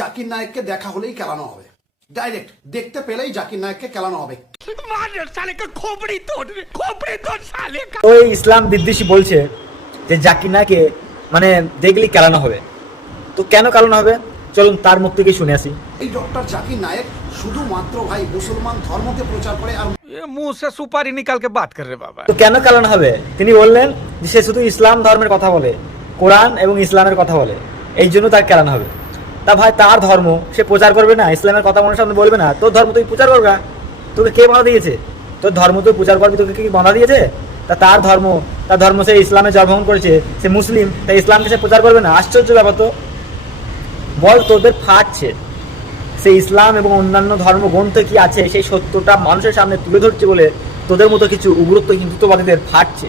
জাকির নায়েককে দেখা হলেই কেলানো হবে, ডাইরেক্ট দেখতে পেলেই জাকির নায়েককে কেলানো হবে। ওই ইসলাম বিদ্বেষী বলছে যে জাকির নায়েককে মানে দেখলেই কেলানো হবে। তো কেন কেলানো হবে, চলুন তার মুখ থেকে শুনে আসি। এই ডক্টর জাকির নায়েক শুধুমাত্র ভাই মুসলমান ধর্মকে প্রচার করে আর मुंह से सुपारी निकाल के बात कर रहे बाबा। তো কেন কেলানো হবে, তিনি বললেন যে সে শুধু ইসলাম ধর্মের কথা বলে, কোরআন এবং ইসলামের কথা বলে, এই জন্য তার কেলানো হবে। তা ভাই তার ধর্ম সে প্রচার করবে না, ইসলামের কথা মানুষের সামনে বলবে না, তোর ধর্ম তুই প্রচার করবে না, তোকে কে বাধা দিয়েছে? তোর ধর্ম তুই প্রচার করবি, তোকে কি বাধা দিয়েছে? তা তার ধর্ম সে ইসলামে জন্মগ্রহণ করেছে, সে মুসলিম, তাই ইসলামকে সে প্রচার করবে না? আশ্চর্য ব্যাপার তো। বল তোদের ফাটছে, সে ইসলাম এবং অন্যান্য ধর্মগ্রন্থে কি আছে সেই সত্যটা মানুষের সামনে তুলে ধরছে বলে তোদের মতো কিছু উগ্রত্ব হিন্দুত্ববাদীদের ফাটছে।